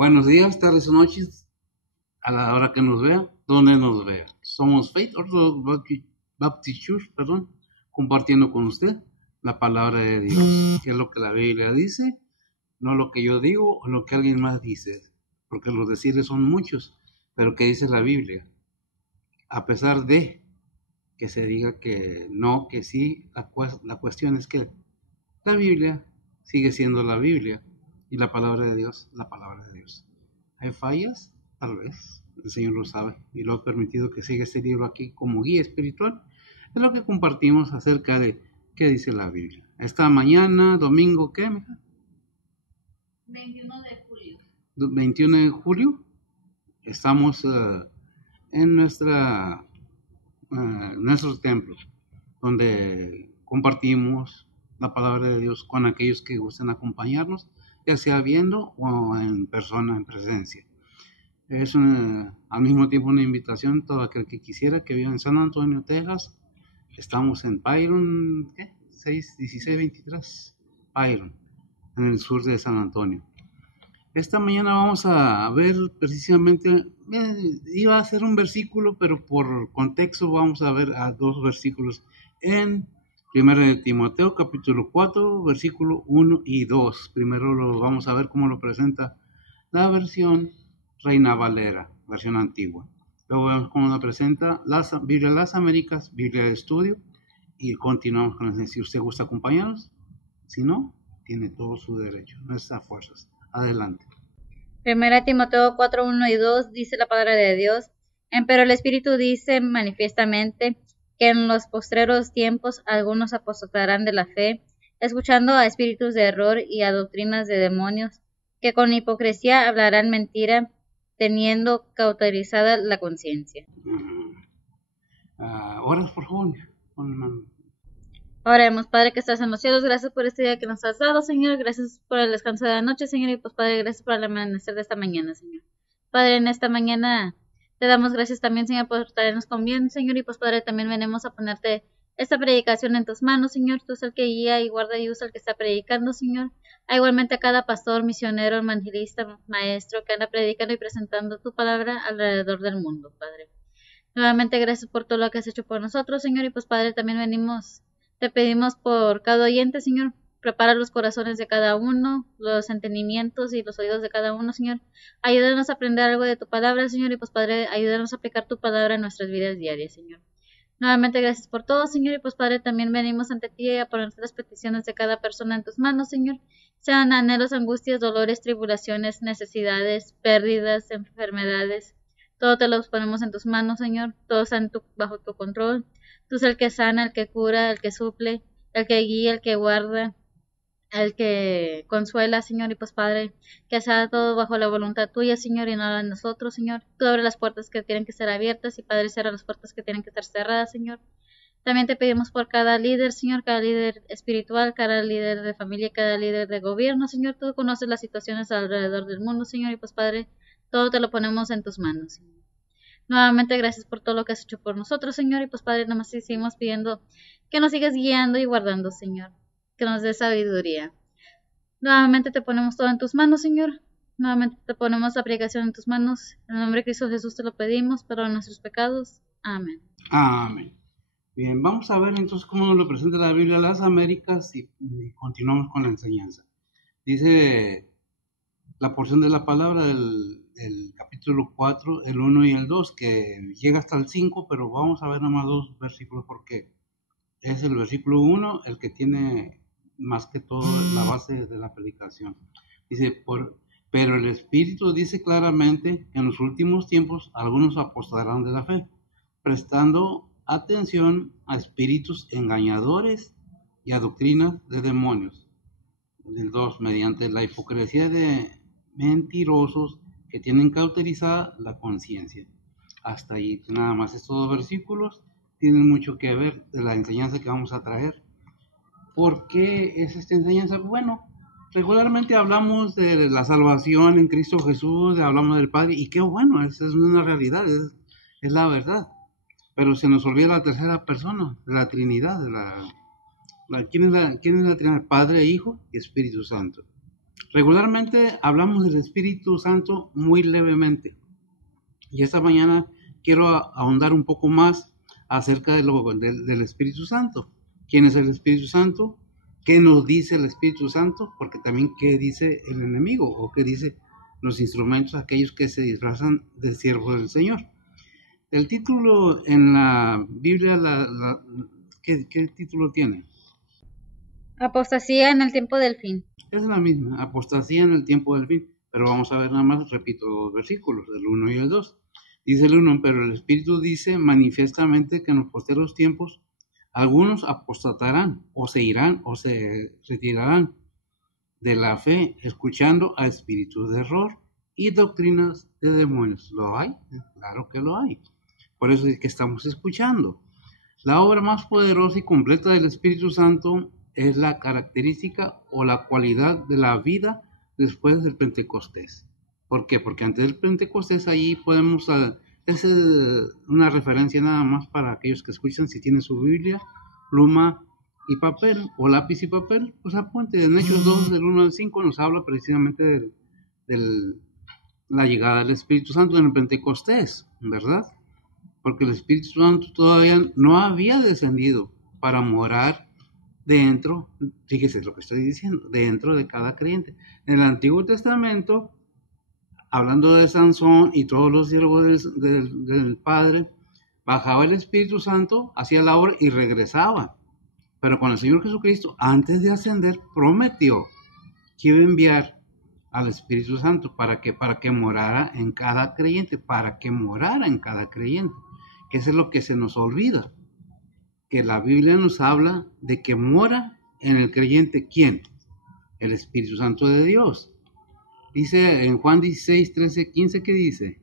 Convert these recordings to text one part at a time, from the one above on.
Buenos días, tardes o noches, a la hora que nos vea, donde nos vea. Somos Faith Orthodox Baptist Church, compartiendo con usted la palabra de Dios, que es lo que la Biblia dice, no lo que yo digo o lo que alguien más dice, porque los decires son muchos, pero ¿qué dice la Biblia? A pesar de que se diga que no, que sí, la cuestión es que la Biblia sigue siendo la Biblia y la palabra de Dios, la palabra de Dios. ¿Hay fallas? Tal vez. El Señor lo sabe y lo ha permitido que siga este libro aquí como guía espiritual. Es lo que compartimos acerca de qué dice la Biblia. Esta mañana, domingo, ¿qué, mija? 21 de julio. 21 de julio. Estamos en nuestro templo, donde compartimos la palabra de Dios con aquellos que gusten acompañarnos, ya sea viendo o en persona, en presencia. Es al mismo tiempo una invitación a todo aquel que quisiera, que viva en San Antonio, Texas. Estamos en Byron, 1623, Byron, en el sur de San Antonio. Esta mañana vamos a ver precisamente, iba a ser un versículo, pero por contexto vamos a ver a dos versículos en 1 de Timoteo, capítulo 4, versículo 1 y 2. Primero lo vamos a ver cómo lo presenta la versión Reina Valera, versión antigua. Luego vemos cómo la presenta la Biblia de las Américas, Biblia de estudio, y continuamos con el. Si usted gusta acompañarnos, si no, tiene todo su derecho, no es a fuerzas. Adelante. 1 Timoteo 4, 1 y 2 dice la palabra de Dios: Pero el Espíritu dice manifiestamente que en los postreros tiempos algunos apostatarán de la fe, escuchando a espíritus de error y a doctrinas de demonios, que con hipocresía hablarán mentira, teniendo cauterizada la conciencia. Oras, por favor. Oremos. Padre que estás en los cielos, gracias por este día que nos has dado, Señor. Gracias por el descanso de la noche, Señor. Y pues, Padre, gracias por el amanecer de esta mañana, Señor. Padre, en esta mañana te damos gracias también, Señor, por traernos con bien, Señor. Y pues, Padre, también venimos a ponerte esta predicación en tus manos, Señor. Tú eres el que guía y guarda y usa el que está predicando, Señor. Igualmente a cada pastor, misionero, evangelista, maestro que anda predicando y presentando tu palabra alrededor del mundo, Padre. Nuevamente, gracias por todo lo que has hecho por nosotros, Señor. Y pues, Padre, también te pedimos por cada oyente, Señor. Prepara los corazones de cada uno, los entendimientos y los oídos de cada uno, Señor. Ayúdanos a aprender algo de tu palabra, Señor. Y pues, Padre, ayúdanos a aplicar tu palabra en nuestras vidas diarias, Señor. Nuevamente, gracias por todo, Señor. Y pues, Padre, también venimos ante ti a poner las peticiones de cada persona en tus manos, Señor. Sean anhelos, angustias, dolores, tribulaciones, necesidades, pérdidas, enfermedades. Todo te los ponemos en tus manos, Señor. Todo está bajo tu control. Tú eres el que sana, el que cura, el que suple, el que guía, el que guarda, el que consuela, Señor. Y pues, Padre, que sea todo bajo la voluntad tuya, Señor, y no la de nosotros, Señor. Tú abres las puertas que tienen que ser abiertas y, Padre, cierra las puertas que tienen que estar cerradas, Señor. También te pedimos por cada líder, Señor, cada líder espiritual, cada líder de familia, cada líder de gobierno, Señor. Tú conoces las situaciones alrededor del mundo, Señor. Y pues, Padre, todo te lo ponemos en tus manos, Señor. Nuevamente, gracias por todo lo que has hecho por nosotros, Señor. Y pues, Padre, nada más seguimos pidiendo que nos sigas guiando y guardando, Señor. Que nos dé sabiduría. Nuevamente te ponemos todo en tus manos, Señor. Nuevamente te ponemos la aplicación en tus manos. En el nombre de Cristo Jesús te lo pedimos, perdona nuestros pecados. Amén. Amén. Bien, vamos a ver entonces cómo nos lo presenta la Biblia de las Américas y continuamos con la enseñanza. Dice la porción de la palabra del capítulo 4, el 1 y el 2, que llega hasta el 5, pero vamos a ver nada más dos versículos porque es el versículo 1 el que tiene más que todo la base de la predicación. Dice, pero el Espíritu dice claramente que en los últimos tiempos algunos apostarán de la fe, prestando atención a espíritus engañadores y a doctrinas de demonios. El 2, mediante la hipocresía de mentirosos que tienen cauterizada la conciencia. Hasta ahí, nada más estos dos versículos tienen mucho que ver de la enseñanza que vamos a traer. ¿Por qué es esta enseñanza? Bueno, regularmente hablamos de la salvación en Cristo Jesús, hablamos del Padre, y qué bueno, esa es una realidad, es la verdad. Pero se nos olvida la tercera persona, la Trinidad. ¿Quién es la Trinidad? Padre, Hijo y Espíritu Santo. Regularmente hablamos del Espíritu Santo muy levemente. Y esta mañana quiero ahondar un poco más acerca del Espíritu Santo. ¿Quién es el Espíritu Santo? ¿Qué nos dice el Espíritu Santo? Porque también qué dice el enemigo o qué dice los instrumentos, aquellos que se disfrazan de siervos del Señor. El título en la Biblia, ¿qué título tiene? Apostasía en el tiempo del fin. Es la misma, apostasía en el tiempo del fin. Pero vamos a ver nada más, repito, los versículos, el 1 y el 2. Dice el 1, pero el Espíritu dice manifiestamente que en los posteros tiempos algunos apostatarán, o se irán, o se retirarán de la fe, escuchando a espíritus de error y doctrinas de demonios. ¿Lo hay? Claro que lo hay. Por eso es que estamos escuchando. La obra más poderosa y completa del Espíritu Santo es la característica o la cualidad de la vida después del Pentecostés. ¿Por qué? Porque antes del Pentecostés ahí podemos, es una referencia nada más para aquellos que escuchan, si tienen su Biblia, pluma y papel, o lápiz y papel, pues apunte. En Hechos 2, del 1 al 5, nos habla precisamente de la llegada del Espíritu Santo en el Pentecostés, ¿verdad? Porque el Espíritu Santo todavía no había descendido para morar dentro, fíjese lo que estoy diciendo, dentro de cada creyente. En el Antiguo Testamento, hablando de Sansón y todos los siervos del Padre, bajaba el Espíritu Santo, hacía la obra y regresaba. Pero con el Señor Jesucristo, antes de ascender, prometió que iba a enviar al Espíritu Santo para que morara en cada creyente, para que morara en cada creyente. Que eso es lo que se nos olvida, que la Biblia nos habla de que mora en el creyente, ¿quién? El Espíritu Santo de Dios. Dice en Juan 16, 13, 15, ¿qué dice?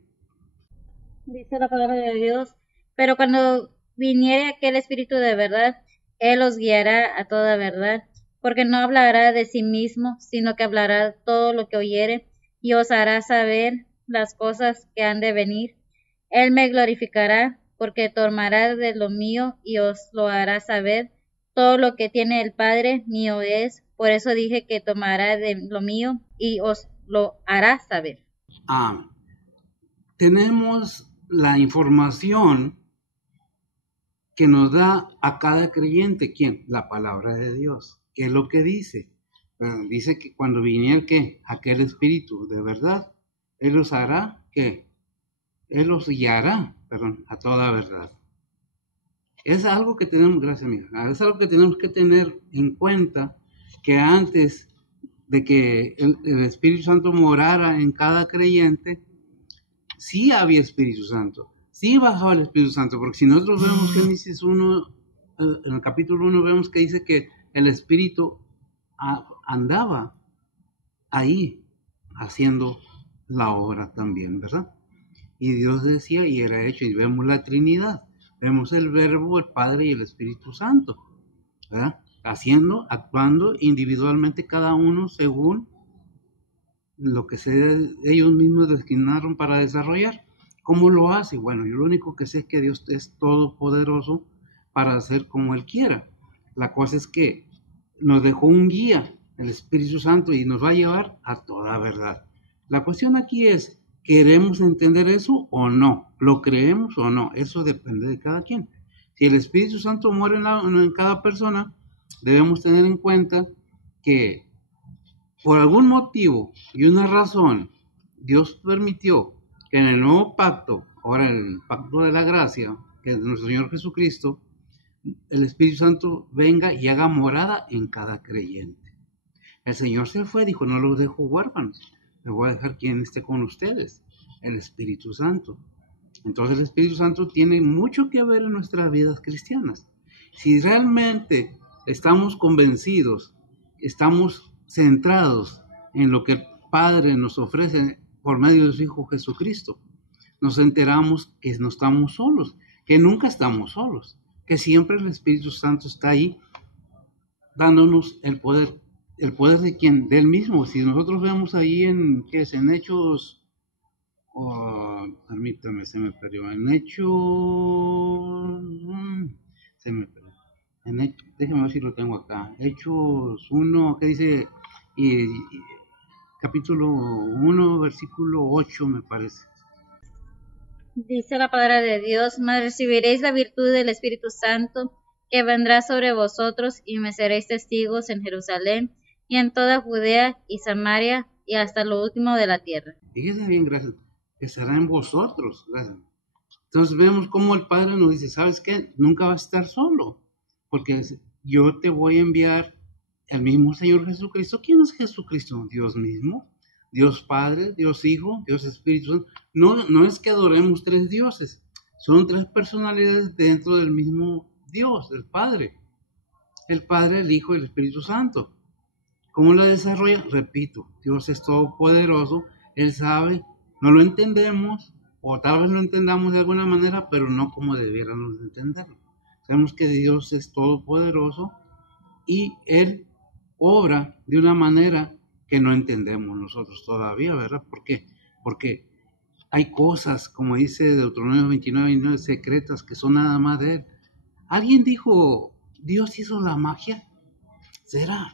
Dice la palabra de Dios, pero cuando viniere aquel Espíritu de verdad, Él os guiará a toda verdad, porque no hablará de sí mismo, sino que hablará todo lo que oyere, y os hará saber las cosas que han de venir. Él me glorificará, porque tomará de lo mío y os lo hará saber. Todo lo que tiene el Padre mío es, por eso dije que tomará de lo mío y os lo hará saber. Ah, tenemos la información que nos da a cada creyente, ¿quién? La palabra de Dios. ¿Qué es lo que dice? Dice que cuando viniera, ¿qué? Aquel Espíritu de verdad, Él los hará, ¿qué? Él los guiará, perdón, a toda verdad. Es algo que tenemos, gracias amiga, es algo que tenemos que tener en cuenta, que antes de que el Espíritu Santo morara en cada creyente, sí había Espíritu Santo, sí bajaba el Espíritu Santo, porque si nosotros vemos Génesis 1, en el capítulo 1 vemos que dice que el Espíritu andaba ahí haciendo la obra también, ¿verdad? Y Dios decía y era hecho, y vemos la Trinidad, vemos el Verbo, el Padre y el Espíritu Santo, ¿verdad? Haciendo, actuando individualmente cada uno según lo que ellos mismos designaron para desarrollar. ¿Cómo lo hace? Bueno, yo lo único que sé es que Dios es todopoderoso para hacer como Él quiera. La cosa es que nos dejó un guía, el Espíritu Santo, y nos va a llevar a toda verdad. La cuestión aquí es, ¿queremos entender eso o no? ¿Lo creemos o no? Eso depende de cada quien. Si el Espíritu Santo muere en cada persona, debemos tener en cuenta que por algún motivo y una razón, Dios permitió que en el nuevo pacto, ahora el pacto de la gracia, que es nuestro Señor Jesucristo, el Espíritu Santo venga y haga morada en cada creyente. El Señor se fue, dijo, no los dejo huérfanos, les voy a dejar quien esté con ustedes, el Espíritu Santo. Entonces el Espíritu Santo tiene mucho que ver en nuestras vidas cristianas. Si realmente estamos convencidos, estamos centrados en lo que el Padre nos ofrece por medio de su Hijo Jesucristo, nos enteramos que no estamos solos, que nunca estamos solos, que siempre el Espíritu Santo está ahí dándonos el poder de quién, del mismo. Si nosotros vemos ahí ¿qué es? En Hechos, permítame, se me perdió, en Hechos, se me perdió, déjeme ver si lo tengo acá, Hechos 1, que dice, y capítulo 1, versículo 8, me parece. Dice la palabra de Dios, mas recibiréis la virtud del Espíritu Santo, que vendrá sobre vosotros, y me seréis testigos en Jerusalén, y en toda Judea y Samaria, y hasta lo último de la tierra. Fíjese bien, gracias, que será en vosotros, gracias. Entonces vemos cómo el Padre nos dice, ¿sabes qué? Nunca vas a estar solo, porque yo te voy a enviar el mismo Señor Jesucristo. ¿Quién es Jesucristo? Dios mismo, Dios Padre, Dios Hijo, Dios Espíritu Santo. No es que adoremos tres dioses, son tres personalidades dentro del mismo Dios, el Padre, el Hijo y el Espíritu Santo. ¿Cómo la desarrolla? Repito, Dios es todopoderoso, Él sabe, no lo entendemos, o tal vez lo entendamos de alguna manera, pero no como debiéramos entenderlo. Sabemos que Dios es todopoderoso y Él obra de una manera que no entendemos nosotros todavía, ¿verdad? ¿Por qué? Porque hay cosas, como dice Deuteronomio 29, secretas que son nada más de Él. ¿Alguien dijo, Dios hizo la magia? ¿Será?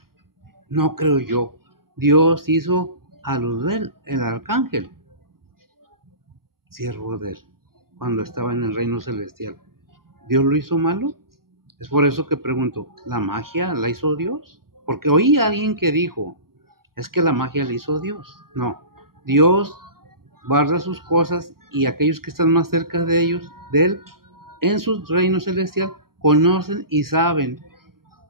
No creo yo. Dios hizo a Luzbel, el arcángel, siervo de Él, cuando estaba en el reino celestial. ¿Dios lo hizo malo? Es por eso que pregunto, ¿la magia la hizo Dios? Porque oí a alguien que dijo, es que la magia la hizo Dios. No, Dios guarda sus cosas y aquellos que están más cerca de ellos, de Él, en su reino celestial, conocen y saben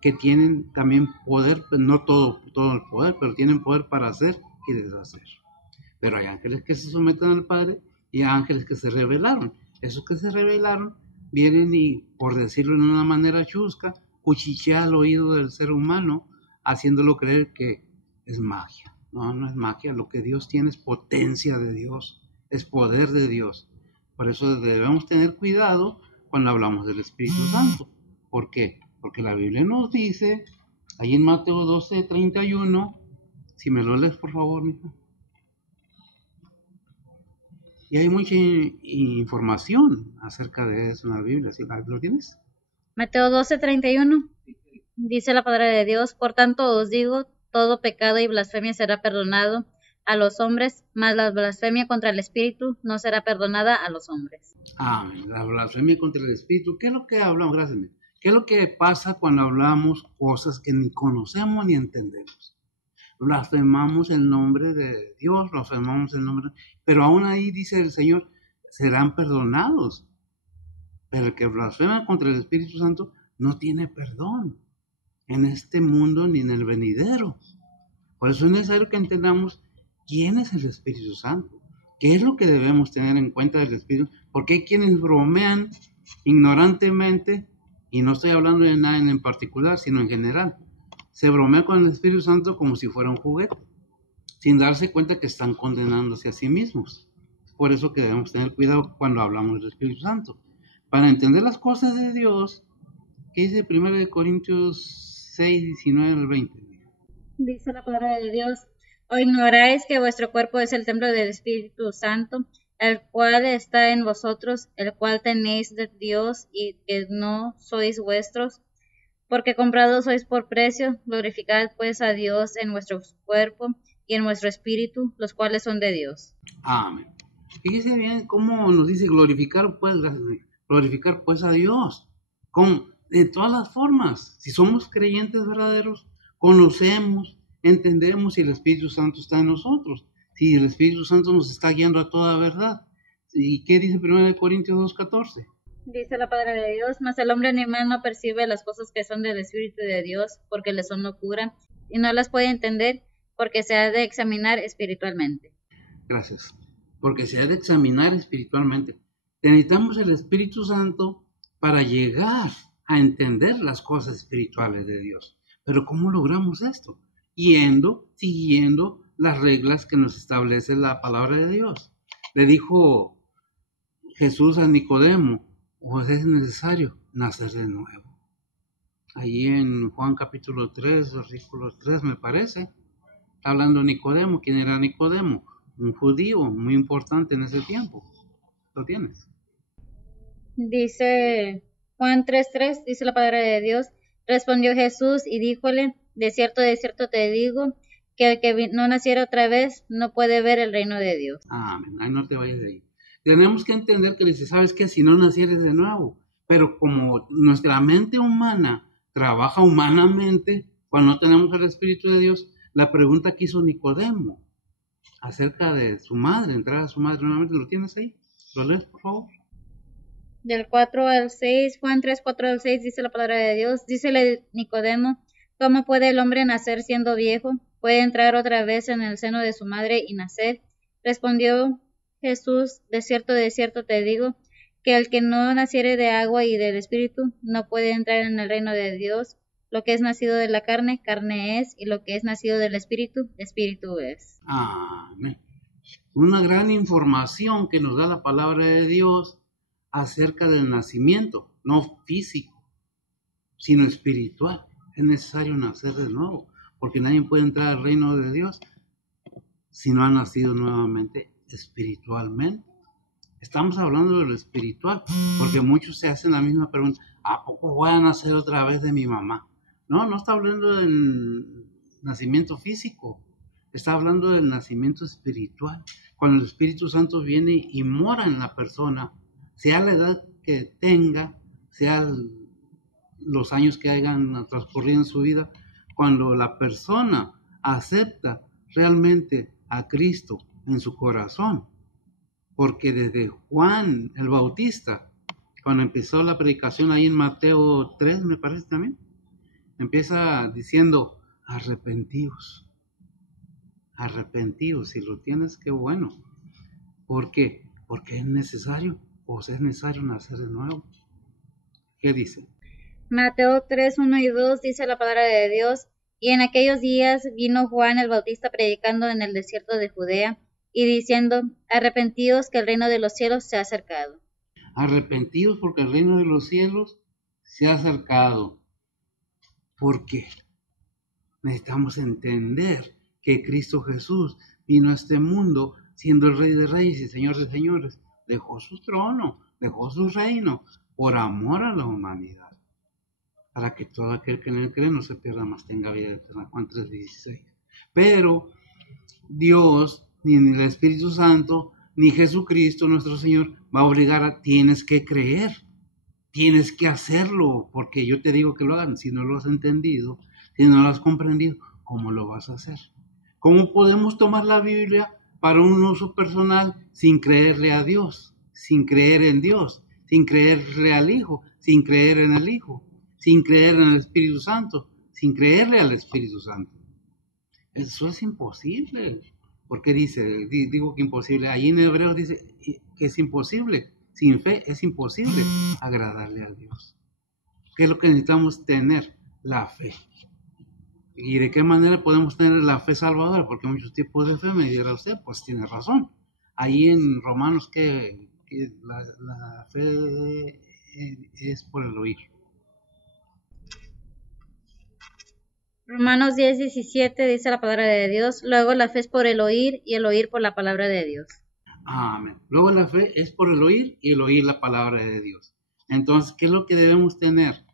que tienen también poder, no todo el poder, pero tienen poder para hacer y deshacer. Pero hay ángeles que se someten al Padre y hay ángeles que se rebelaron. Esos que se rebelaron vienen y, por decirlo en una manera chusca, cuchichean al oído del ser humano, haciéndolo creer que es magia. No es magia. Lo que Dios tiene es potencia de Dios, es poder de Dios. Por eso debemos tener cuidado cuando hablamos del Espíritu Santo. ¿Por qué? Porque la Biblia nos dice, ahí en Mateo 12:31, si me lo lees por favor, mija. Y hay mucha información acerca de eso en la Biblia. ¿Sí? ¿Lo tienes? Mateo 12:31. Dice la palabra de Dios, por tanto os digo, todo pecado y blasfemia será perdonado a los hombres, mas la blasfemia contra el Espíritu no será perdonada a los hombres. Amén. La blasfemia contra el Espíritu. ¿Qué es lo que hablamos? Gracias. ¿Qué es lo que pasa cuando hablamos cosas que ni conocemos ni entendemos? Blasfemamos el nombre de Dios, blasfemamos el nombre, pero aún ahí dice el Señor, serán perdonados. Pero el que blasfema contra el Espíritu Santo no tiene perdón en este mundo ni en el venidero. Por eso es necesario que entendamos quién es el Espíritu Santo, qué es lo que debemos tener en cuenta del Espíritu, porque hay quienes bromean ignorantemente, y no estoy hablando de nada en particular, sino en general. Se bromea con el Espíritu Santo como si fuera un juguete, sin darse cuenta que están condenándose a sí mismos. Por eso que debemos tener cuidado cuando hablamos del Espíritu Santo. Para entender las cosas de Dios, ¿qué dice 1 Corintios 6:19-20? Dice la palabra de Dios, ¿o ignoráis que vuestro cuerpo es el templo del Espíritu Santo, el cual está en vosotros, el cual tenéis de Dios y que no sois vuestros? Porque comprados sois por precio, glorificad pues a Dios en vuestro cuerpo y en vuestro espíritu, los cuales son de Dios. Amén. Fíjese bien cómo nos dice glorificar pues a Dios, de todas las formas. Si somos creyentes verdaderos, conocemos, entendemos si el Espíritu Santo está en nosotros, si el Espíritu Santo nos está guiando a toda verdad. ¿Y qué dice 1 Corintios 2:14? Dice la palabra de Dios, mas el hombre animal no percibe las cosas que son del Espíritu de Dios, porque le son locura, y no las puede entender, porque se ha de examinar espiritualmente. Gracias. Porque se ha de examinar espiritualmente. Necesitamos el Espíritu Santo para llegar a entender las cosas espirituales de Dios. Pero ¿cómo logramos esto? Siguiendo las reglas que nos establece la palabra de Dios. Le dijo Jesús a Nicodemo, pues es necesario nacer de nuevo. Allí en Juan capítulo 3, versículo 3 me parece, hablando Nicodemo. ¿Quién era Nicodemo? Un judío muy importante en ese tiempo. ¿Lo tienes? Dice Juan 3:3, dice la palabra de Dios, respondió Jesús y díjole, de cierto te digo, que el que no naciera otra vez no puede ver el reino de Dios. Amén. Ahí no te vayas de ahí. Tenemos que entender que dice, ¿sabes qué? Si no nacieres de nuevo. Pero como nuestra mente humana trabaja humanamente, cuando no tenemos el Espíritu de Dios, la pregunta que hizo Nicodemo acerca de su madre, entrar a su madre nuevamente, ¿lo tienes ahí? ¿Lo lees, por favor? Del 4 al 6, Juan 3, 4 al 6 dice la palabra de Dios. Dícele Nicodemo, ¿cómo puede el hombre nacer siendo viejo? ¿Puede entrar otra vez en el seno de su madre y nacer? Respondió Jesús, de cierto te digo, que el que no naciere de agua y del Espíritu no puede entrar en el reino de Dios. Lo que es nacido de la carne, carne es, y lo que es nacido del Espíritu, Espíritu es. Amén. Una gran información que nos da la palabra de Dios acerca del nacimiento, no físico, sino espiritual. Es necesario nacer de nuevo, porque nadie puede entrar al reino de Dios si no ha nacido nuevamente espiritualmente. Estamos hablando de lo espiritual, porque muchos se hacen la misma pregunta, ¿a poco voy a nacer otra vez de mi mamá? No, no está hablando del nacimiento físico, está hablando del nacimiento espiritual. Cuando el Espíritu Santo viene y mora en la persona, sea la edad que tenga, sea los años que hayan transcurrido en su vida, cuando la persona acepta realmente a Cristo en su corazón, porque desde Juan el Bautista, cuando empezó la predicación ahí en Mateo 3, me parece también, empieza diciendo, arrepentíos, si lo tienes, qué bueno. ¿Por qué? Porque es necesario, pues es necesario nacer de nuevo. ¿Qué dice? Mateo 3, 1 y 2 dice la palabra de Dios, y en aquellos días vino Juan el Bautista predicando en el desierto de Judea, y diciendo, arrepentíos que el reino de los cielos se ha acercado. Arrepentidos porque el reino de los cielos se ha acercado. ¿Por qué? Necesitamos entender que Cristo Jesús vino a este mundo siendo el Rey de Reyes y Señor de Señores. Dejó su trono, dejó su reino por amor a la humanidad, para que todo aquel que en él cree no se pierda, más tenga vida eterna. Juan 3:16. Pero Dios, ni el Espíritu Santo, ni Jesucristo nuestro Señor va a obligar a tienes que creer, tienes que hacerlo, porque yo te digo que lo hagan. Si no lo has entendido, si no lo has comprendido, ¿cómo lo vas a hacer? ¿Cómo podemos tomar la Biblia para un uso personal sin creerle a Dios, sin creer en Dios, sin creerle al Hijo, sin creer en el Hijo, sin creer en el Espíritu Santo, sin creerle al Espíritu Santo? Eso es imposible. ¿Por qué digo que imposible? Ahí en Hebreos dice que es imposible. Sin fe es imposible agradarle a Dios. ¿Qué es lo que necesitamos tener? La fe. ¿Y de qué manera podemos tener la fe salvadora? Porque hay muchos tipos de fe, me dirá usted, pues tiene razón. Ahí en Romanos que la fe es por el oír. Romanos 10, 17 dice la palabra de Dios, luego la fe es por el oír y el oír por la palabra de Dios. Amén. Luego la fe es por el oír y el oír la palabra de Dios. Entonces, ¿qué es lo que debemos tener?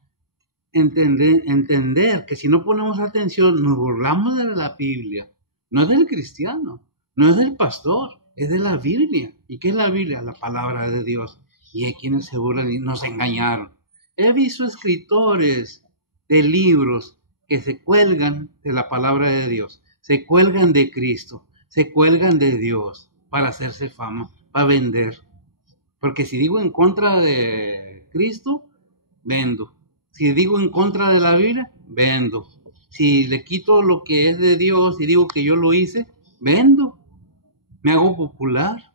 Entender que si no ponemos atención, nos burlamos de la Biblia. No es del cristiano, no es del pastor, es de la Biblia. ¿Y qué es la Biblia? La palabra de Dios. Y hay quienes se burlan y nos engañaron. He visto escritores de libros que se cuelgan de la palabra de Dios, se cuelgan de Cristo, se cuelgan de Dios para hacerse fama, para vender. Porque si digo en contra de Cristo, vendo. Si digo en contra de la Biblia, vendo. Si le quito lo que es de Dios y digo que yo lo hice, vendo. Me hago popular.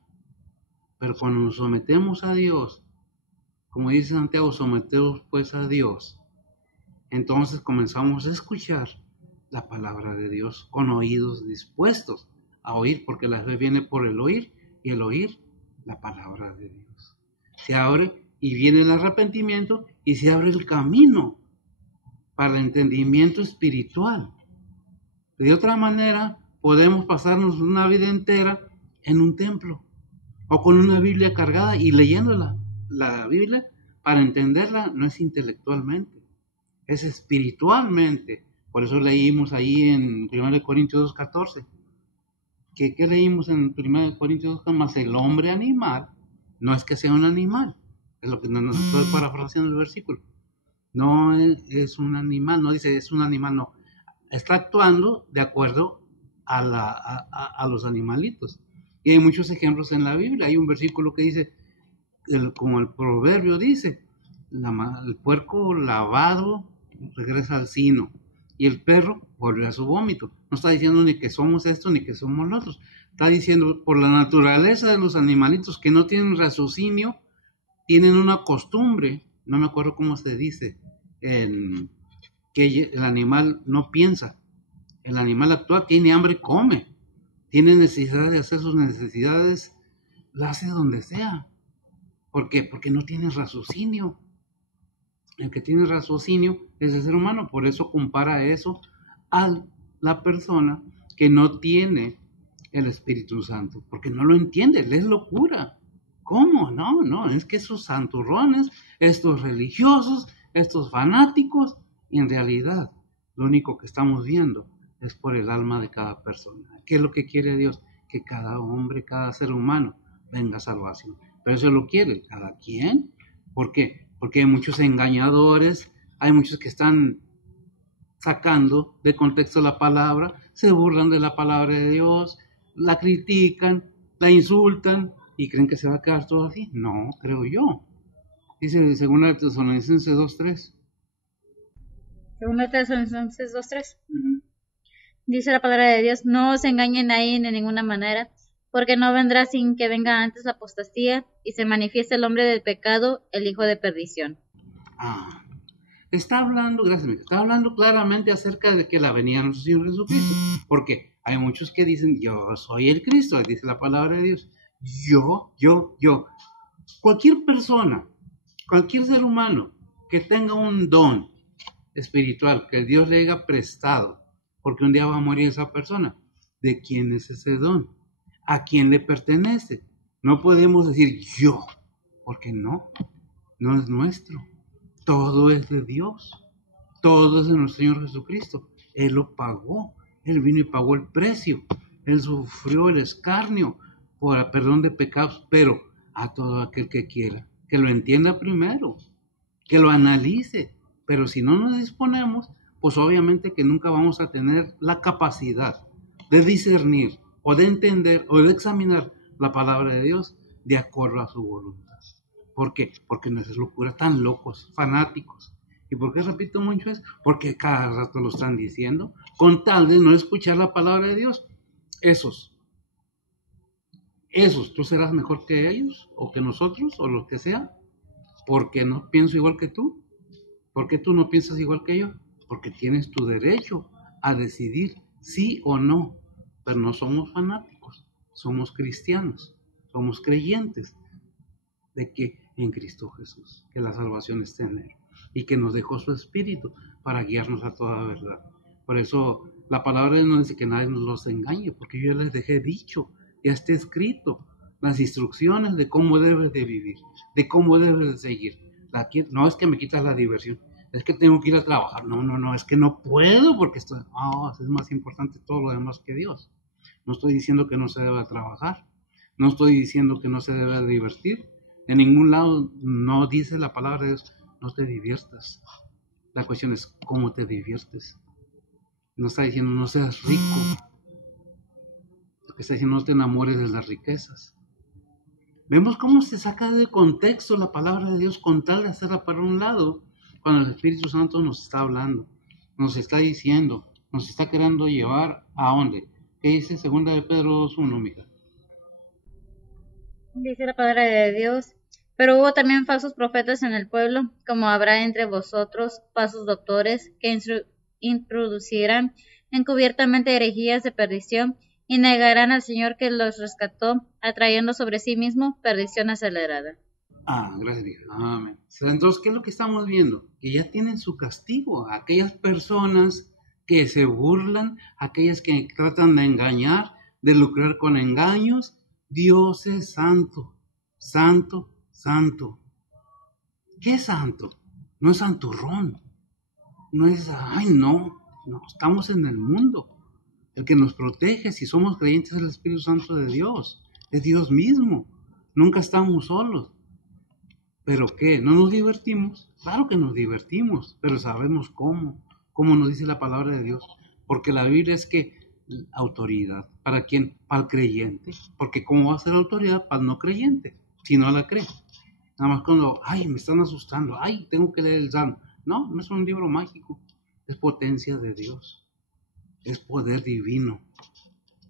Pero cuando nos sometemos a Dios, como dice Santiago, someteos pues a Dios, entonces comenzamos a escuchar la palabra de Dios con oídos dispuestos a oír, porque la fe viene por el oír y el oír la palabra de Dios. Se abre y viene el arrepentimiento y se abre el camino para el entendimiento espiritual. De otra manera, podemos pasarnos una vida entera en un templo o con una Biblia cargada y leyéndola. La Biblia, para entenderla, no es intelectualmente, es espiritualmente. Por eso leímos ahí en 1 Corintios 2:14. ¿Qué leímos en 1 Corintios 2:14? Más el hombre animal, no es que sea un animal, es lo que nos estoy parafraseando el versículo. No es un animal, no dice es un animal, no. Está actuando de acuerdo a los animalitos. Y hay muchos ejemplos en la Biblia. Hay un versículo que dice, como el proverbio dice, el puerco lavado regresa al sino y el perro vuelve a su vómito. No está diciendo ni que somos esto ni que somos los otros. Está diciendo por la naturaleza de los animalitos que no tienen raciocinio, tienen una costumbre, no me acuerdo cómo se dice, que el animal no piensa. El animal actual tiene hambre, come. Tiene necesidad de hacer sus necesidades, la hace donde sea. ¿Por qué? Porque no tiene raciocinio. El que tiene raciocinio es el ser humano. Por eso compara eso a la persona que no tiene el Espíritu Santo. Porque no lo entiende, le es locura. ¿Cómo? No, es que esos santurrones, estos religiosos, estos fanáticos, en realidad lo único que estamos viendo es por el alma de cada persona. ¿Qué es lo que quiere Dios? Que cada hombre, cada ser humano venga a salvación. Pero eso lo quiere cada quien. ¿Por qué? Porque hay muchos engañadores, hay muchos que están sacando de contexto la palabra, se burlan de la palabra de Dios, la critican, la insultan y creen que se va a quedar todo así. No, creo yo. Dice 2 Tesalonicenses 2:3. 2 Tesalonicenses 2:3. Dice la palabra de Dios, no os engañen ahí de ninguna manera, porque no vendrá sin que venga antes la apostasía y se manifieste el hombre del pecado, el hijo de perdición. Está hablando claramente acerca de que la venida de nuestro Señor Jesucristo. Porque hay muchos que dicen, yo soy el Cristo, dice la palabra de Dios. Yo. Cualquier persona, cualquier ser humano que tenga un don espiritual que Dios le haya prestado, porque un día va a morir esa persona, ¿de quién es ese don? ¿A quién le pertenece? No podemos decir yo, porque no es nuestro. Todo es de Dios, todo es de nuestro Señor Jesucristo. Él lo pagó, Él vino y pagó el precio, Él sufrió el escarnio por el perdón de pecados, pero a todo aquel que quiera, que lo entienda primero, que lo analice, pero si no nos disponemos, pues obviamente que nunca vamos a tener la capacidad de discernir o de entender o de examinar la palabra de Dios de acuerdo a su voluntad. ¿Por qué? Porque no es locura, tan locos, fanáticos. ¿Y por qué repito mucho eso? Porque cada rato lo están diciendo, con tal de no escuchar la palabra de Dios. Esos, ¿tú serás mejor que ellos? ¿O que nosotros? ¿O lo que sea? ¿Porque no pienso igual que tú? ¿Por qué tú no piensas igual que yo? Porque tienes tu derecho a decidir sí o no. Pero no somos fanáticos, somos cristianos, somos creyentes de que en Cristo Jesús, que la salvación está en Él y que nos dejó su Espíritu para guiarnos a toda verdad. Por eso la palabra de Dios no dice que nadie nos los engañe, porque yo ya les dejé dicho, ya está escrito las instrucciones de cómo debes de vivir, de cómo debes de seguir. No es que me quitas la diversión, es que tengo que ir a trabajar. No, es que no puedo porque es más importante todo lo demás que Dios. No estoy diciendo que no se deba trabajar, no estoy diciendo que no se debe divertir. En ningún lado no dice la palabra de Dios, no te diviertas. La cuestión es cómo te diviertes. No está diciendo no seas rico. Lo que está diciendo no te enamores de las riquezas. Vemos cómo se saca de contexto la palabra de Dios con tal de hacerla para un lado, cuando el Espíritu Santo nos está hablando, nos está diciendo, nos está queriendo llevar a dónde. ¿Qué dice 2 de Pedro 2:1, mija? Dice la palabra de Dios, pero hubo también falsos profetas en el pueblo, como habrá entre vosotros falsos doctores que introducirán encubiertamente herejías de perdición y negarán al Señor que los rescató, atrayendo sobre sí mismo perdición acelerada. Gracias, hija. Amén. Entonces, ¿qué es lo que estamos viendo? Que ya tienen su castigo. Aquellas personas que se burlan, aquellas que tratan de engañar, de lucrar con engaños. Dios es santo, santo, santo. ¿Qué es santo? No es santurrón. No es, no. No, estamos en el mundo. El que nos protege, si somos creyentes, es el Espíritu Santo de Dios. Es Dios mismo. Nunca estamos solos. ¿Pero qué? ¿No nos divertimos? Claro que nos divertimos, pero sabemos cómo. Cómo nos dice la palabra de Dios. Porque la Biblia es que autoridad. ¿Para quién? Para el creyente. Porque ¿cómo va a ser autoridad para el no creyente? Si no la cree. Nada más cuando, ay, me están asustando, ay, tengo que leer el Salmo. No, no es un libro mágico. Es potencia de Dios. Es poder divino.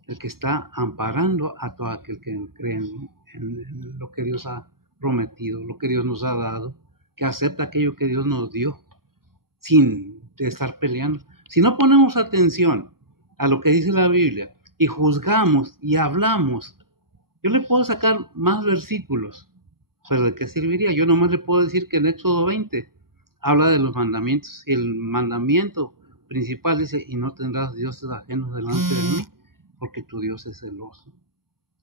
El que está amparando a todo aquel que cree en lo que Dios ha prometido, lo que Dios nos ha dado, que acepta aquello que Dios nos dio, sin estar peleando. Si no ponemos atención a lo que dice la Biblia y juzgamos y hablamos, yo le puedo sacar más versículos, pero ¿de qué serviría? Yo nomás le puedo decir que en Éxodo 20 habla de los mandamientos, y el mandamiento principal dice, y no tendrás dioses ajenos delante de mí, porque tu Dios es celoso.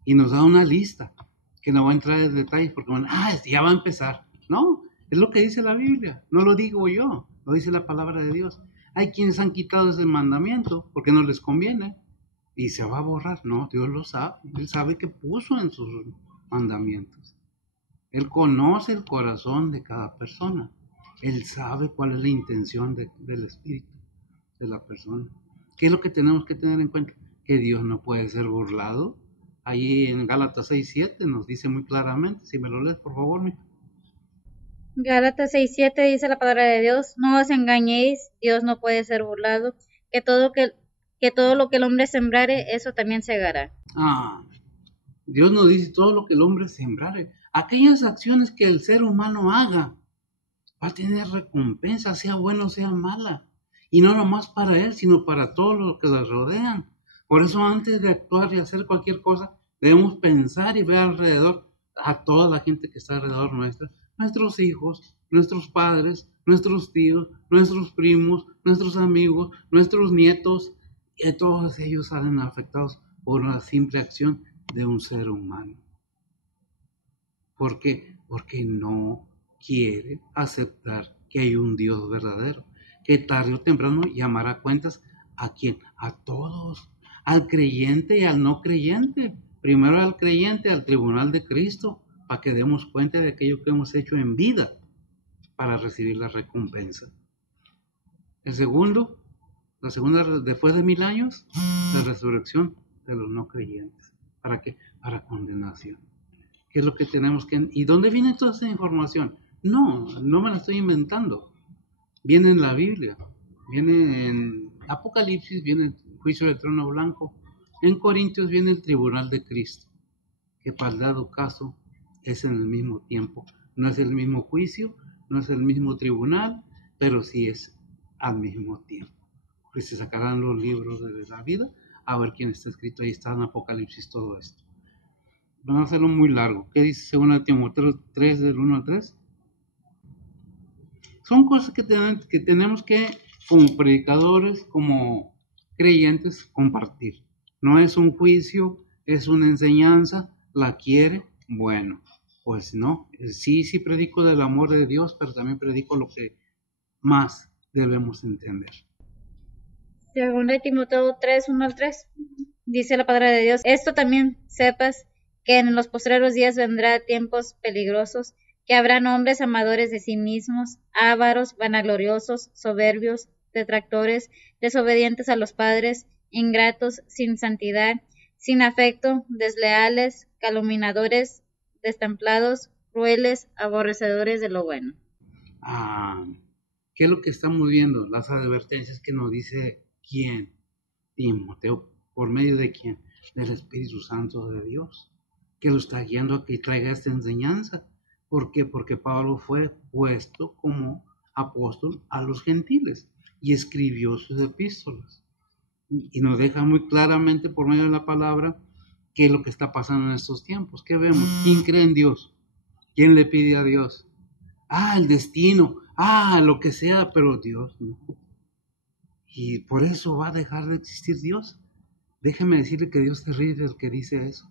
Y nos da una lista, que no va a entrar en detalles, porque bueno, ya va a empezar. No, es lo que dice la Biblia, no lo digo yo, lo dice la palabra de Dios. Hay quienes han quitado ese mandamiento porque no les conviene y se va a borrar. No, Dios lo sabe, Él sabe que puso en sus mandamientos. Él conoce el corazón de cada persona. Él sabe cuál es la intención del espíritu de la persona. ¿Qué es lo que tenemos que tener en cuenta? Que Dios no puede ser burlado. Ahí en Gálatas 6:7 nos dice muy claramente. Si me lo lees, por favor, mija. Gálatas 6:7 dice la palabra de Dios, no os engañéis, Dios no puede ser burlado, que todo lo que el hombre sembrare, eso también segará. Dios nos dice todo lo que el hombre sembrare. Aquellas acciones que el ser humano haga, va a tener recompensa, sea buena o sea mala. Y no nomás para él, sino para todos los que le rodean. Por eso antes de actuar y hacer cualquier cosa, debemos pensar y ver alrededor a toda la gente que está alrededor nuestra. Nuestros hijos, nuestros padres, nuestros tíos, nuestros primos, nuestros amigos, nuestros nietos. Y todos ellos salen afectados por una simple acción de un ser humano. ¿Por qué? Porque no quiere aceptar que hay un Dios verdadero, que tarde o temprano llamará cuentas. ¿A quién? A todos, al creyente y al no creyente. Primero al creyente, al tribunal de Cristo, para que demos cuenta de aquello que hemos hecho en vida, para recibir la recompensa. El segundo, la segunda, después de 1000 años, la resurrección de los no creyentes. ¿Para qué? Para condenación. ¿Qué es lo que tenemos que... ¿Y dónde viene toda esa información? No me la estoy inventando. Viene en la Biblia, viene en Apocalipsis, viene el juicio del trono blanco. En Corintios viene el tribunal de Cristo, que para el dado caso es en el mismo tiempo. No es el mismo juicio, no es el mismo tribunal, pero sí es al mismo tiempo. Pues se sacarán los libros de la vida, a ver quién está escrito. Ahí está en Apocalipsis todo esto. Vamos a hacerlo muy largo. ¿Qué dice 2 Timoteo 3 del 1 al 3? Son cosas que tenemos que, como predicadores, como creyentes, compartir. No es un juicio, es una enseñanza. ¿La quiere? Bueno, pues no. Sí predico del amor de Dios, pero también predico lo que más debemos entender. Según Timoteo 3, 1 al 3, dice la palabra de Dios, esto también sepas que en los postreros días vendrá tiempos peligrosos, que habrán hombres amadores de sí mismos, ávaros, vanagloriosos, soberbios, detractores, desobedientes a los padres, ingratos, sin santidad, sin afecto, desleales, calumniadores, destemplados, crueles, aborrecedores de lo bueno. ¿Qué es lo que estamos viendo? Las advertencias que nos dice ¿quién? Timoteo. ¿Por medio de quién? Del Espíritu Santo de Dios, que lo está guiando a que traiga esta enseñanza. ¿Por qué? Porque Pablo fue puesto como apóstol a los gentiles y escribió sus epístolas. Y nos deja muy claramente por medio de la palabra qué es lo que está pasando en estos tiempos. ¿Qué vemos? ¿Quién cree en Dios? ¿Quién le pide a Dios? El destino, lo que sea, pero Dios no. Y por eso va a dejar de existir Dios. Déjeme decirle que Dios se ríe del que dice eso.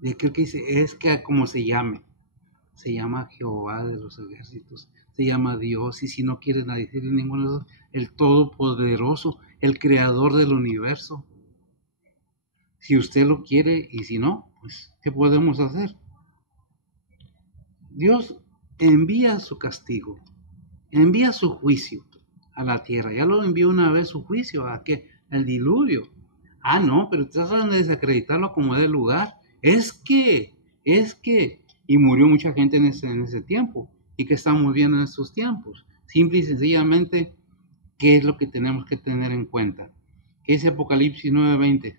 De aquel que dice, es que como se llame. Se llama Jehová de los ejércitos. Se llama Dios. Y si no quieren decirle ninguno de esos, el Todopoderoso, el creador del universo. Si usted lo quiere y si no, pues, ¿qué podemos hacer? Dios envía su castigo, envía su juicio a la tierra. Ya lo envió una vez su juicio, ¿a qué? El diluvio. Ah, no, pero tratan de desacreditarlo como de lugar. Es que, y murió mucha gente en ese tiempo. ¿Y qué estamos viendo en estos tiempos? Simple y sencillamente, ¿qué es lo que tenemos que tener en cuenta? ¿Qué dice Apocalipsis 9:20?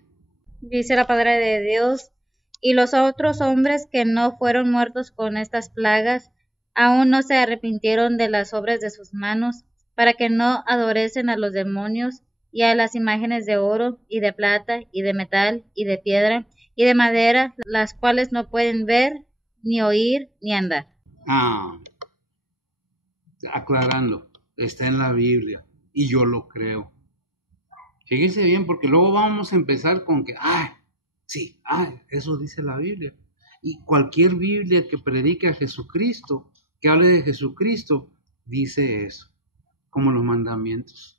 Dice la palabra de Dios, y los otros hombres que no fueron muertos con estas plagas, aún no se arrepintieron de las obras de sus manos, para que no adoresen a los demonios y a las imágenes de oro, y de plata, y de metal, y de piedra, y de madera, las cuales no pueden ver, ni oír, ni andar. Aclarando, está en la Biblia, y yo lo creo. Fíjese bien, porque luego vamos a empezar con que, eso dice la Biblia. Y cualquier Biblia que predique a Jesucristo, que hable de Jesucristo, dice eso, como los mandamientos.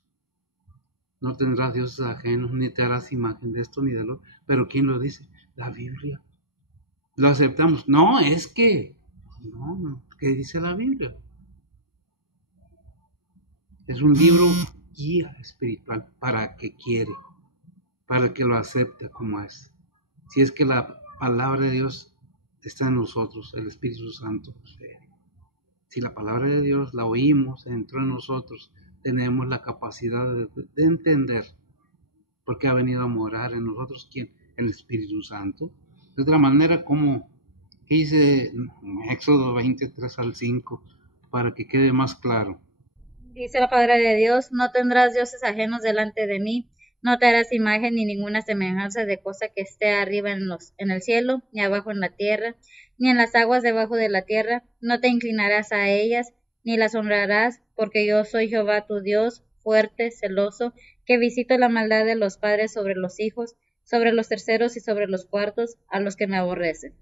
No tendrás dioses ajenos, ni te harás imagen de esto ni de lo. Pero ¿quién lo dice? La Biblia. Lo aceptamos. No, ¿qué dice la Biblia? Es un libro guía espiritual para que quiere, para que lo acepte como es. Si es que la palabra de Dios está en nosotros, el Espíritu Santo procede. Si la palabra de Dios la oímos, entró en nosotros, tenemos la capacidad de entender por qué ha venido a morar en nosotros, ¿quién? El Espíritu Santo. De otra manera, como dice Éxodo 23-5, para que quede más claro. Dice la palabra de Dios, no tendrás dioses ajenos delante de mí, no te harás imagen ni ninguna semejanza de cosa que esté arriba en el cielo, ni abajo en la tierra, ni en las aguas debajo de la tierra, no te inclinarás a ellas, ni las honrarás, porque yo soy Jehová tu Dios, fuerte, celoso, que visito la maldad de los padres sobre los hijos, sobre los terceros y sobre los cuartos, a los que me aborrecen.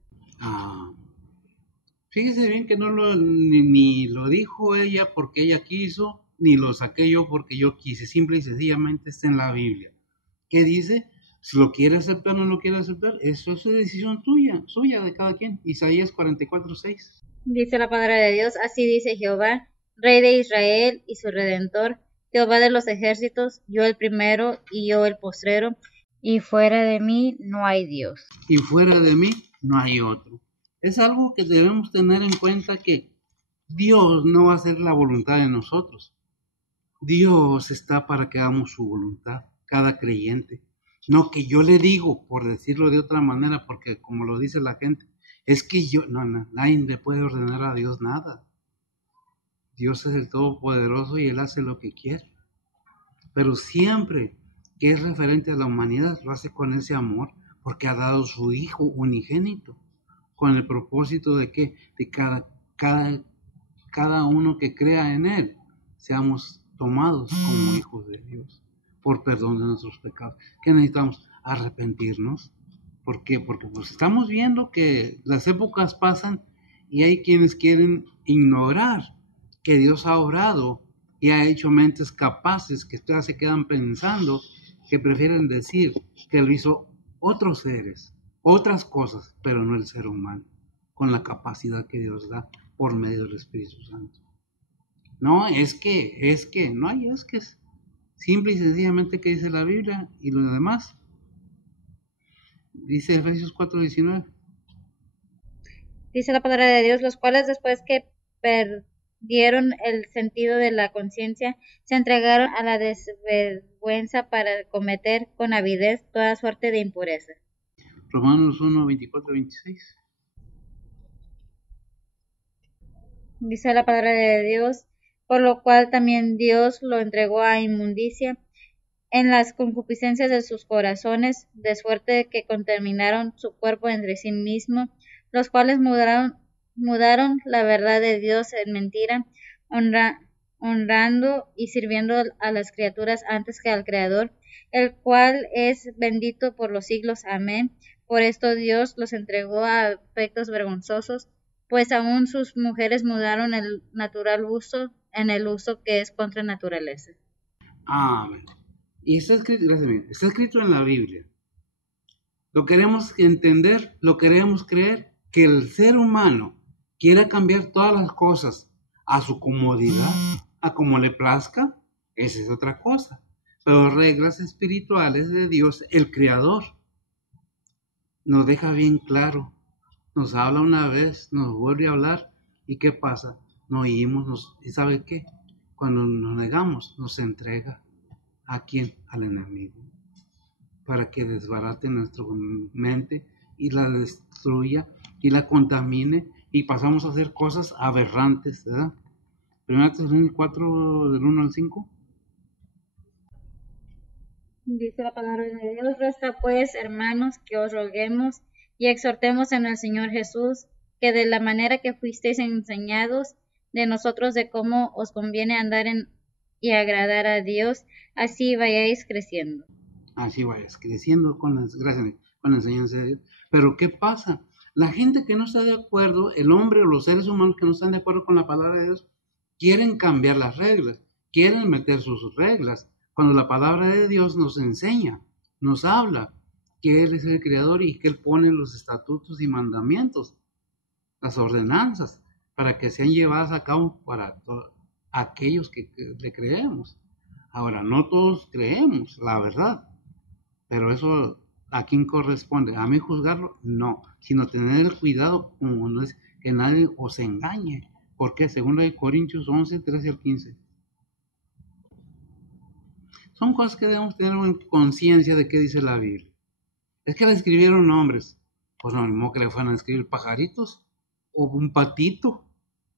Fíjese bien que no ni lo dijo ella porque ella quiso, ni lo saqué yo porque yo quise. Simple y sencillamente está en la Biblia. ¿Qué dice? Si lo quiere aceptar o no lo quiere aceptar, eso es decisión suya de cada quien. Isaías 44:6. Dice la palabra de Dios, así dice Jehová, Rey de Israel y su Redentor, Jehová de los ejércitos, yo el primero y yo el postrero, y fuera de mí no hay Dios. Y fuera de mí no hay otro. Es algo que debemos tener en cuenta, que Dios no va a hacer la voluntad de nosotros. Dios está para que hagamos su voluntad, cada creyente. No que yo le digo, por decirlo de otra manera, porque como lo dice la gente, es que nadie le puede ordenar a Dios nada. Dios es el Todopoderoso y Él hace lo que quiere. Pero siempre que es referente a la humanidad, lo hace con ese amor, porque ha dado su Hijo unigénito, con el propósito de que de cada uno que crea en Él, seamos tomados como hijos de Dios, por perdón de nuestros pecados. ¿Qué necesitamos? Arrepentirnos. ¿Por qué? Porque pues estamos viendo que las épocas pasan y hay quienes quieren ignorar que Dios ha obrado y ha hecho mentes capaces que todavía se quedan pensando, que prefieren decir que Él hizo otros seres, otras cosas, pero no el ser humano, con la capacidad que Dios da por medio del Espíritu Santo. No, es que, no hay es que es simple y sencillamente que dice la Biblia, y lo demás dice Efesios 4:19. Dice la palabra de Dios, los cuales después que perdieron el sentido de la conciencia, se entregaron a la desvergüenza para cometer con avidez toda suerte de impureza. Romanos 1:24-26. Dice la palabra de Dios, por lo cual también Dios lo entregó a inmundicia en las concupiscencias de sus corazones, de suerte que contaminaron su cuerpo entre sí mismo, los cuales mudaron la verdad de Dios en mentira, honrando y sirviendo a las criaturas antes que al Creador, el cual es bendito por los siglos. Amén. Por esto Dios los entregó a efectos vergonzosos, pues aún sus mujeres mudaron el natural uso en el uso que es contra naturaleza. Amén. Y está escrito, gracias, está escrito en la Biblia. Lo queremos entender, lo queremos creer, que el ser humano quiera cambiar todas las cosas a su comodidad, a como le plazca, esa es otra cosa. Pero reglas espirituales de Dios, el Creador, nos deja bien claro. Nos habla una vez, nos vuelve a hablar, ¿y qué pasa? Nos oímos, ¿y sabe qué? Cuando nos negamos, nos entrega. ¿A quién? Al enemigo. Para que desbarate nuestra mente y la destruya y la contamine y pasamos a hacer cosas aberrantes, ¿verdad? 1 Tesalonicenses 4, del 1 al 5. Dice la palabra de Dios: resta pues, hermanos, que os roguemos y exhortemos en el Señor Jesús, que de la manera que fuisteis enseñados de nosotros de cómo os conviene andar y agradar a Dios, así vayáis creciendo. Así vayas creciendo con la enseñanza de Dios. Pero ¿qué pasa? La gente que no está de acuerdo, el hombre o los seres humanos que no están de acuerdo con la palabra de Dios, quieren cambiar las reglas, quieren meter sus reglas, cuando la palabra de Dios nos enseña, nos habla que Él es el Creador y que Él pone los estatutos y mandamientos, las ordenanzas, para que sean llevadas a cabo para aquellos que le creemos. Ahora, no todos creemos, la verdad, pero eso, ¿a quién corresponde? ¿A mí juzgarlo? No, sino tener el cuidado como no es que nadie os engañe. ¿Por qué? Según de Corintios 11, 13 al 15. Son cosas que debemos tener en conciencia de qué dice la Biblia. Es que la escribieron hombres. Pues no, ni modo que le fueran a escribir pajaritos, o un patito,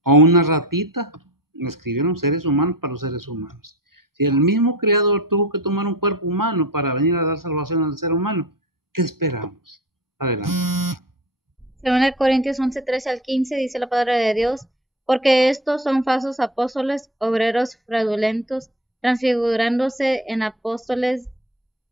o una ratita. La escribieron seres humanos para los seres humanos. Si el mismo Creador tuvo que tomar un cuerpo humano para venir a dar salvación al ser humano, ¿qué esperamos? Adelante. Según el Corintios 11, 13 al 15, dice la palabra de Dios: porque estos son falsos apóstoles, obreros fraudulentos, transfigurándose en apóstoles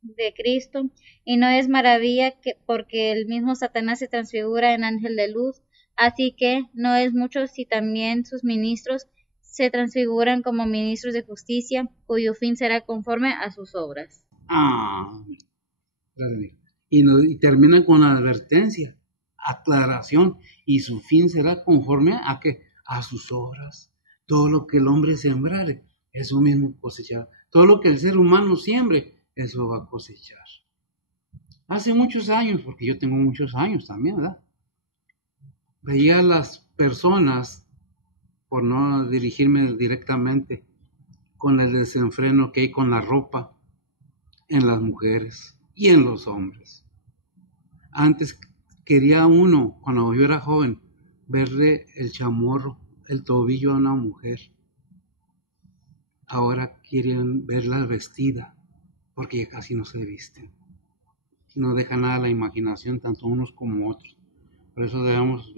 de Cristo, y no es maravilla porque el mismo Satanás se transfigura en ángel de luz, así que no es mucho si también sus ministros se transfiguran como ministros de justicia, cuyo fin será conforme a sus obras. Y termina con la advertencia, aclaración, y su fin será conforme a que a sus obras. Todo lo que el hombre sembrare, eso mismo cosechará. Todo lo que el ser humano siembre, eso va a cosechar. Hace muchos años, porque yo tengo muchos años también, ¿verdad? Veía a las personas, por no dirigirme directamente, con el desenfreno que hay con la ropa en las mujeres y en los hombres. Antes quería uno, cuando yo era joven, verle el chamorro, el tobillo a una mujer. Ahora quieren verla vestida, porque ya casi no se visten. No deja nada a la imaginación, tanto unos como otros. Por eso debemos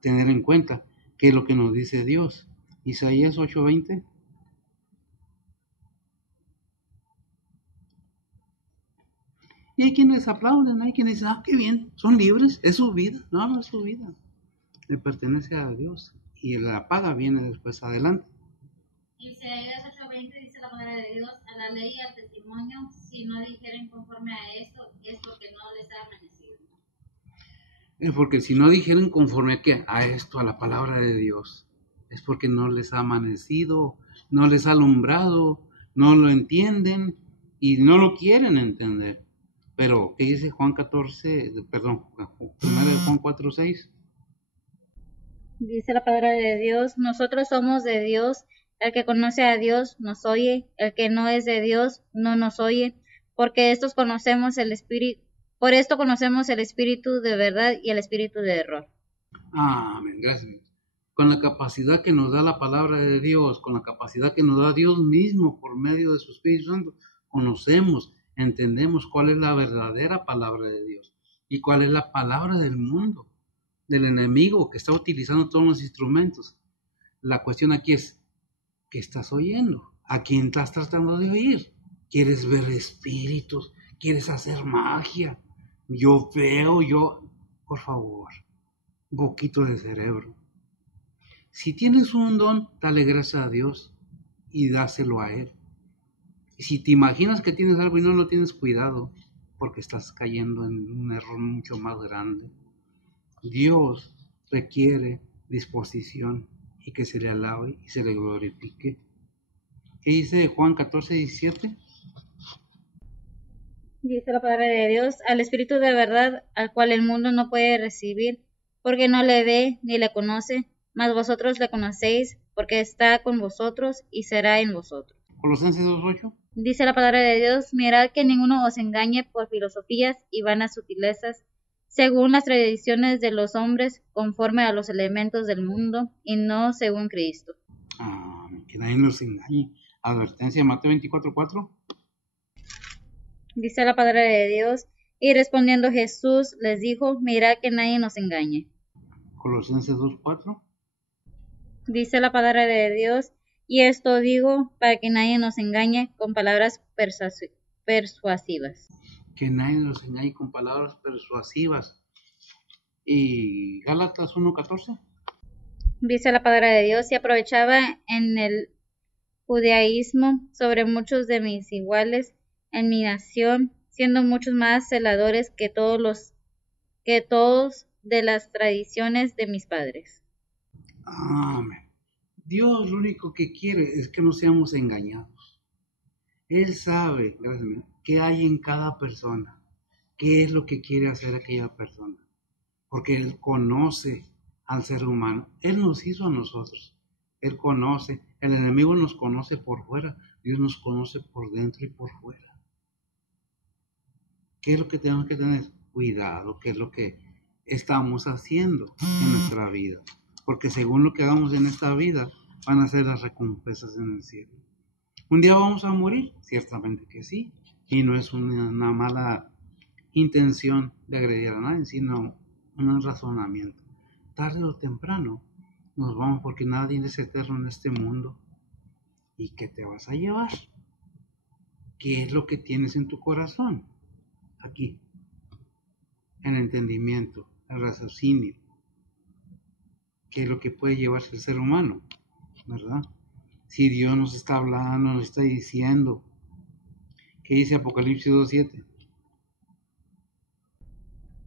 tener en cuenta qué es lo que nos dice Dios. Isaías 8:20. Y hay quienes aplauden, hay quienes dicen, qué bien, son libres, es su vida. No, no es su vida. Le pertenece a Dios y la paga viene después adelante. Isaías 8:20 dice la palabra de Dios: a la ley y al testimonio, si no dijeren conforme a esto, es porque no les ha amanecido. Es porque si no dijeren conforme a esto, a la palabra de Dios, es porque no les ha amanecido, no les ha alumbrado, no lo entienden y no lo quieren entender. Pero, ¿qué dice Juan 14, perdón, 1 Juan 4:6? Dice la palabra de Dios: nosotros somos de Dios, el que conoce a Dios nos oye, el que no es de Dios no nos oye, porque estos conocemos el espíritu, por esto conocemos el espíritu de verdad y el espíritu de error. Amén, gracias. Con la capacidad que nos da la palabra de Dios, con la capacidad que nos da Dios mismo por medio de su Espíritu Santo, conocemos, entendemos cuál es la verdadera palabra de Dios y cuál es la palabra del mundo, del enemigo que está utilizando todos los instrumentos. La cuestión aquí es, ¿qué estás oyendo? ¿A quién estás tratando de oír? ¿Quieres ver espíritus? ¿Quieres hacer magia? Por favor, un poquito de cerebro. Si tienes un don, dale gracias a Dios y dáselo a Él. Y si te imaginas que tienes algo y no lo tienes, cuidado, porque estás cayendo en un error mucho más grande. Dios requiere disposición y que se le alabe y se le glorifique. ¿Qué dice Juan 14:17? Dice la palabra de Dios, al Espíritu de verdad, al cual el mundo no puede recibir, porque no le ve ni le conoce, mas vosotros le conocéis, porque está con vosotros y será en vosotros. Colosenses 2:8. Dice la palabra de Dios, mirad que ninguno os engañe por filosofías y vanas sutilezas, según las tradiciones de los hombres, conforme a los elementos del mundo, y no según Cristo. Que nadie nos engañe. Advertencia, Mateo 24:4. Dice la palabra de Dios, y respondiendo Jesús les dijo, mirad que nadie nos engañe. Colosenses 2:4. Dice la palabra de Dios, y esto digo para que nadie nos engañe con palabras persuasivas. Que nadie nos engañe con palabras persuasivas. Y Gálatas 1:14. Dice la palabra de Dios, y aprovechaba en el judaísmo sobre muchos de mis iguales en mi nación, siendo muchos más celadores que todos de las tradiciones de mis padres. Amén. Dios lo único que quiere es que no seamos engañados. Él sabe, gracias a Dios, qué hay en cada persona, qué es lo que quiere hacer aquella persona, porque Él conoce al ser humano. Él nos hizo a nosotros, Él conoce. El enemigo nos conoce por fuera, Dios nos conoce por dentro y por fuera. ¿Qué es lo que tenemos que tener? Cuidado, qué es lo que estamos haciendo en nuestra vida, porque según lo que hagamos en esta vida, van a ser las recompensas en el cielo. ¿Un día vamos a morir? Ciertamente que sí, y no es una mala intención de agredir a nadie, sino un razonamiento. Tarde o temprano nos vamos, porque nadie es eterno en este mundo. ¿Y qué te vas a llevar? ¿Qué es lo que tienes en tu corazón? Aquí, el entendimiento, el raciocinio, ¿qué es lo que puede llevarse el ser humano? ¿Verdad? Si Dios nos está hablando, nos está diciendo, ¿qué dice Apocalipsis 2:7?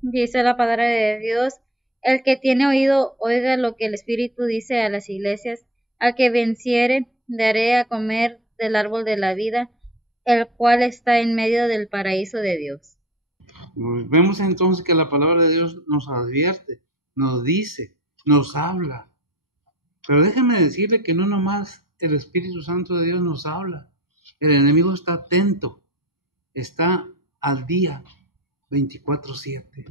Dice la palabra de Dios, el que tiene oído, oiga lo que el Espíritu dice a las iglesias, al que venciere, daré a comer del árbol de la vida, el cual está en medio del paraíso de Dios. Vemos entonces que la palabra de Dios nos advierte, nos dice, nos habla. Pero déjame decirle que no nomás el Espíritu Santo de Dios nos habla. El enemigo está atento, está al día 24/7.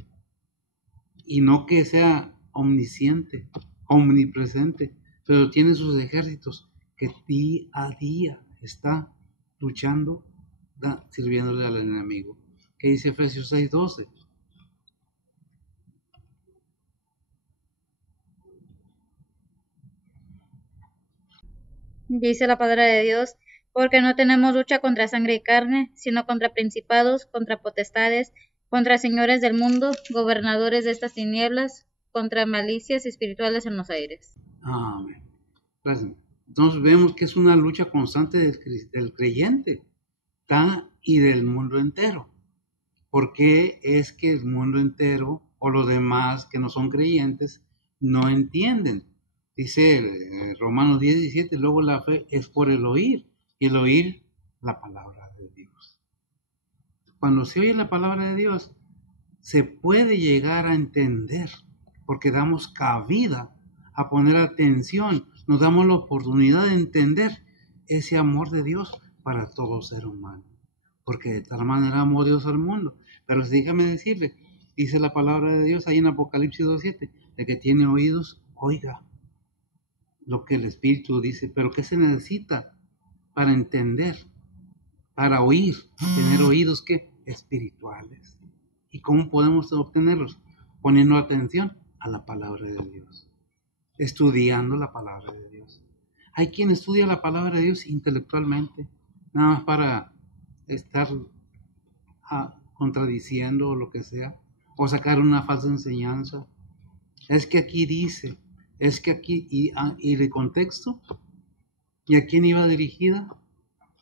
Y no que sea omnisciente, omnipresente, pero tiene sus ejércitos que día a día está luchando, sirviéndole al enemigo. ¿Qué dice Efesios 6:12? Dice la palabra de Dios, porque no tenemos lucha contra sangre y carne, sino contra principados, contra potestades, contra señores del mundo, gobernadores de estas tinieblas, contra malicias espirituales en los aires. Amén. Entonces vemos que es una lucha constante del creyente y del mundo entero. ¿Por qué es que el mundo entero o los demás que no son creyentes no entienden? Dice Romanos 10:17, luego la fe es por el oír, y el oír la palabra de Dios. Cuando se oye la palabra de Dios, se puede llegar a entender, porque damos cabida a poner atención, nos damos la oportunidad de entender ese amor de Dios para todo ser humano, porque de tal manera amó Dios al mundo. Pero déjame decirle, dice la palabra de Dios ahí en Apocalipsis 2:7, de que tiene oídos, oiga lo que el Espíritu dice. Pero ¿qué se necesita para entender? Para oír, tener oídos ¿qué? Espirituales. ¿Y cómo podemos obtenerlos? Poniendo atención a la palabra de Dios, estudiando la palabra de Dios. Hay quien estudia la palabra de Dios intelectualmente, nada más para estar contradiciendo o lo que sea, o sacar una falsa enseñanza. Es que aquí dice, es que aquí, y el contexto, ¿y a quién iba dirigida?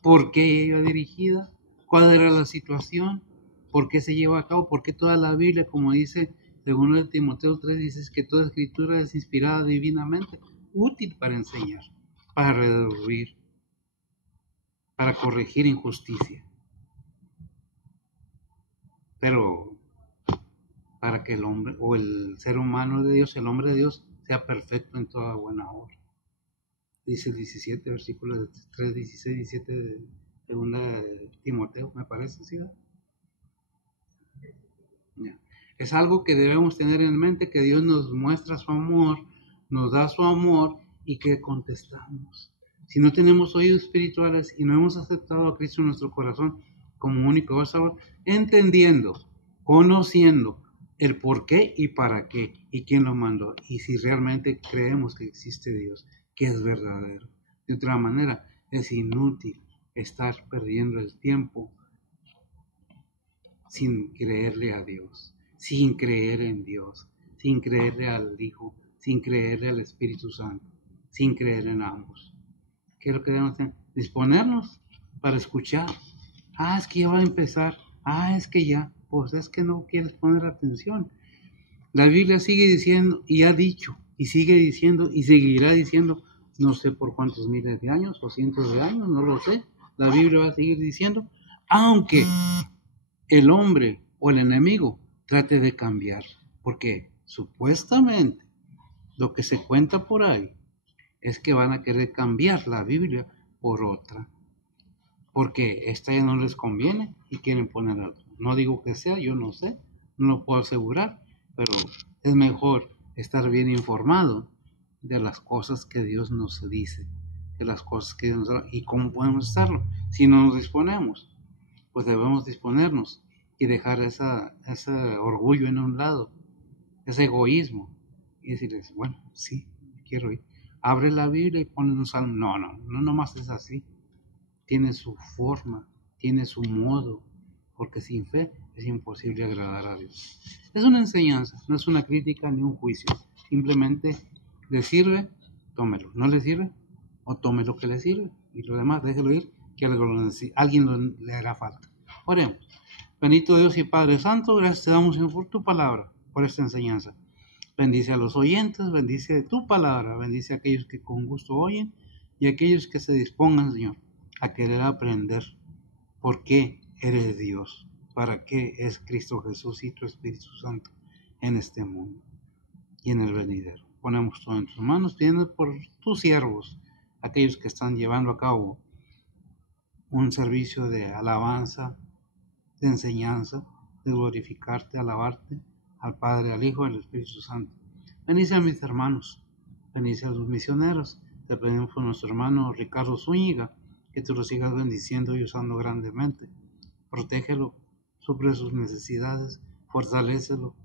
¿Por qué iba dirigida? ¿Cuál era la situación? ¿Por qué se lleva a cabo? ¿Por qué toda la Biblia, como dice según el Timoteo 3, dice que toda escritura es inspirada divinamente, útil para enseñar, para redarguir, para corregir injusticia? Pero para que el hombre o el ser humano de Dios, el hombre de Dios, sea perfecto en toda buena obra. Dice el 17, versículos 3, 16, 17 de segunda de Timoteo, me parece, ¿sí? Es algo que debemos tener en mente, que Dios nos muestra su amor, nos da su amor y que contestamos. Si no tenemos oídos espirituales y no hemos aceptado a Cristo en nuestro corazón como único Salvador, entendiendo, conociendo el por qué y para qué y quién lo mandó, y si realmente creemos que existe Dios, que es verdadero. De otra manera, es inútil estar perdiendo el tiempo sin creerle a Dios, sin creer en Dios, sin creerle al Hijo, sin creerle al Espíritu Santo, sin creer en ambos. ¿Qué es lo que debemos hacer? Disponernos para escuchar. Es que ya va a empezar. Es que ya. Pues es que no quieres poner atención. La Biblia sigue diciendo, y ha dicho, y sigue diciendo, y seguirá diciendo, no sé por cuántos miles de años o cientos de años, no lo sé. La Biblia va a seguir diciendo, aunque el hombre o el enemigo trate de cambiar, porque supuestamente lo que se cuenta por ahí es que van a querer cambiar la Biblia por otra, porque esta ya no les conviene y quieren poner algo. No digo que sea, yo no sé, no lo puedo asegurar, pero es mejor estar bien informado de las cosas que Dios nos dice, de las cosas que Dios nos da y cómo podemos hacerlo. Si no nos disponemos, pues debemos disponernos y dejar ese orgullo en un lado, ese egoísmo, y decirles, bueno, sí, quiero ir. Abre la Biblia y pone un salmo. No nomás es así. Tiene su forma, tiene su modo, porque sin fe es imposible agradar a Dios. Es una enseñanza, no es una crítica ni un juicio. Simplemente le sirve, tómelo. No le sirve, o tome lo que le sirve. Y lo demás, déjelo ir, que alguien le hará falta. Oremos. Bendito Dios y Padre Santo, gracias te damos por tu palabra, por esta enseñanza. Bendice a los oyentes, bendice tu palabra, bendice a aquellos que con gusto oyen y a aquellos que se dispongan, Señor, a querer aprender por qué eres Dios, para qué es Cristo Jesús y tu Espíritu Santo en este mundo y en el venidero. Ponemos todo en tus manos, pidiendo por tus siervos, aquellos que están llevando a cabo un servicio de alabanza, de enseñanza, de glorificarte, alabarte, al Padre, al Hijo y al Espíritu Santo. Bendice a mis hermanos, bendice a los misioneros. Te pedimos por nuestro hermano Ricardo Zúñiga, que tú lo sigas bendiciendo y usando grandemente. Protégelo, suple sus necesidades, fortalécelo.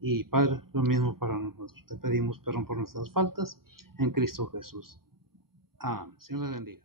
Y Padre, lo mismo para nosotros. Te pedimos perdón por nuestras faltas en Cristo Jesús. Amén. Señor le bendiga.